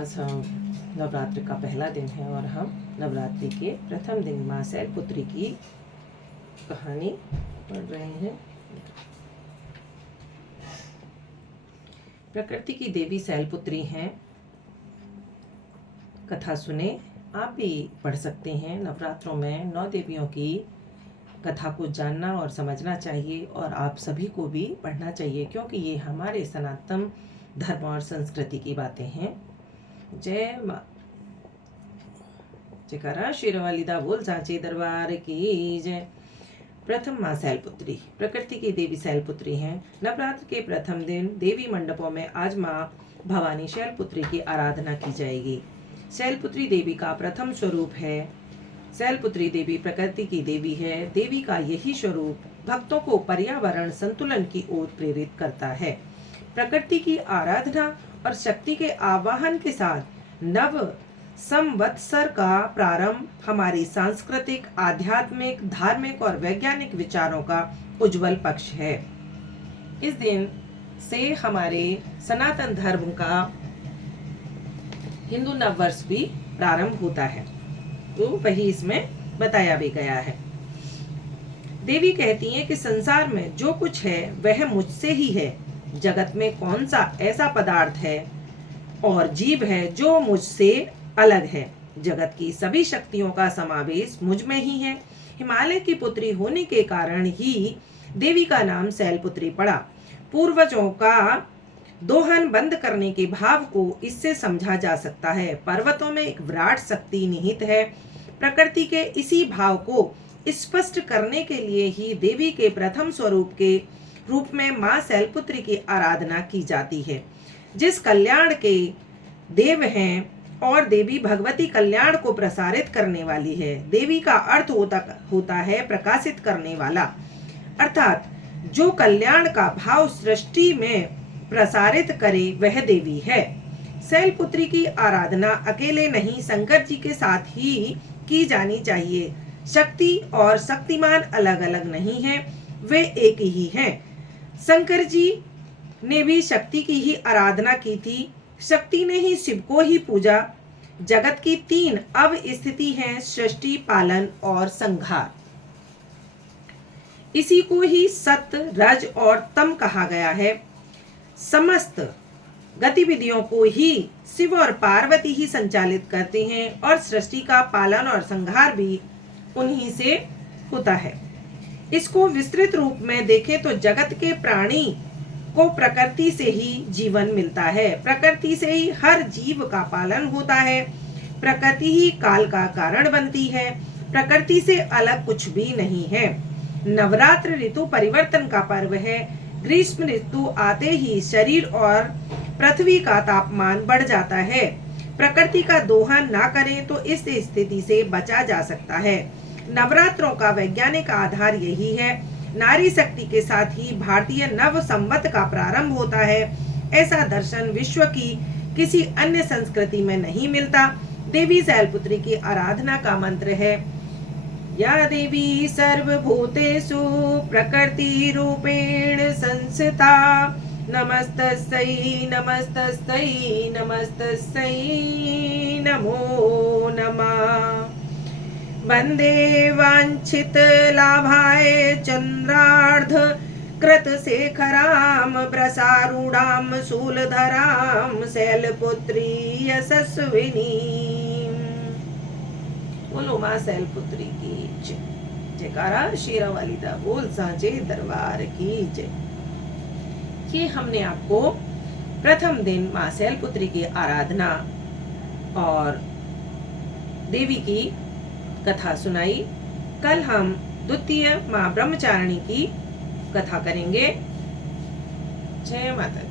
आज हम नवरात्रि का पहला दिन है और हम नवरात्रि के प्रथम दिन माँ शैलपुत्री की कहानी पढ़ रहे हैं। प्रकृति की देवी शैलपुत्री हैं। कथा सुने। आप भी पढ़ सकते हैं। नवरात्रों में 9 देवियों की कथा को जानना और समझना चाहिए और आप सभी को भी पढ़ना चाहिए, क्योंकि ये हमारे सनातन धर्म और संस्कृति की बातें हैं। जय माँ। जयकारा शेरवालीदा बोल सांचे दरबार की जय। प्रथम माँ शैलपुत्री प्रकृति की देवी शैलपुत्री हैं। नवरात्र के प्रथम दिन देवी मंडपों में आज माँ भवानी शैलपुत्री की आराधना की जाएगी। शैलपुत्री देवी का प्रथम स्वरूप है। शैलपुत्री देवी प्रकृति की देवी है। देवी का यही स्वरूप भक्तों को पर्यावरण संतुलन की ओर प्रेरित करता है। प्रकृति की आराधना और शक्ति के आवाहन के साथ नव संवत्सर का प्रारंभ हमारी सांस्कृतिक, आध्यात्मिक, धार्मिक और वैज्ञानिक विचारों का उज्जवल पक्ष है। इस दिन से हमारे सनातन धर्म का हिंदू नववर्ष भी प्रारंभ होता है, तो वही इसमें बताया भी गया है। देवी कहती हैं कि संसार में जो कुछ है वह मुझसे ही है। जगत में कौन सा ऐसा पदार्थ है और जीव है जो मुझसे अलग है। जगत की सभी शक्तियों का समावेश मुझ में ही है। हिमालय की पुत्री होने के कारण ही देवी का नाम शैलपुत्री पड़ा। पूर्वजों का दोहन बंद करने के भाव को इससे समझा जा सकता है। पर्वतों में एक विराट शक्ति निहित है। प्रकृति के इसी भाव को स्पष्ट करने के लिए ही देवी के प्रथम स्वरूप के रूप में माँ शैलपुत्री की आराधना की जाती है। जिस कल्याण के देव हैं और देवी भगवती कल्याण को प्रसारित करने वाली है। देवी का अर्थ होता है प्रकाशित करने वाला, अर्थात जो कल्याण का भाव सृष्टि में प्रसारित करे वह देवी है। शैलपुत्री की आराधना अकेले नहीं, शंकर जी के साथ ही की जानी चाहिए। शक्ति और शक्तिमान अलग अलग नहीं है, वे एक ही हैं। शंकर जी ने भी शक्ति की ही आराधना की थी। शक्ति ने ही शिव को ही पूजा। जगत की 3 अवस्थिति हैं, सृष्टि, पालन और संहार। इसी को ही सत्य, रज और तम कहा गया है। समस्त गतिविधियों को ही शिव और पार्वती ही संचालित करते हैं और सृष्टि का पालन और संहार भी उन्हीं से होता है। इसको विस्तृत रूप में देखें तो जगत के प्राणी को प्रकृति से ही जीवन मिलता है। प्रकृति से ही हर जीव का पालन होता है। प्रकृति ही काल का कारण बनती है। प्रकृति से अलग कुछ भी नहीं है। नवरात्र ऋतु परिवर्तन का पर्व है। ग्रीष्म ऋतु आते ही शरीर और पृथ्वी का तापमान बढ़ जाता है। प्रकृति का दोहन ना करें तो इस स्थिति से बचा जा सकता है। नवरात्रों का वैज्ञानिक आधार यही है। नारी शक्ति के साथ ही भारतीय नव संवत का प्रारंभ होता है। ऐसा दर्शन विश्व की किसी अन्य संस्कृति में नहीं मिलता। देवी शैलपुत्री की आराधना का मंत्र है, या देवी सर्वभूतेषु प्रकृति रूपेण संस्थिता, नमस्तस्यै नमस्तस्यै नमस्तस्यै नमो नमः। वंदे वांछित लाभाय चंद्रार्ध कृत शेखराम प्रसारूढ़ाम शूलधराम शैलपुत्री यशस्विनी। बोलो माँ शैलपुत्री की जय। जयकारा शेरावालीदा बोल सांचे दरबार की जय। ये हमने आपको प्रथम दिन माँ शैलपुत्री की आराधना और देवी की कथा सुनाई। कल हम द्वितीय माँ ब्रह्मचारिणी की कथा करेंगे। जय माता दी।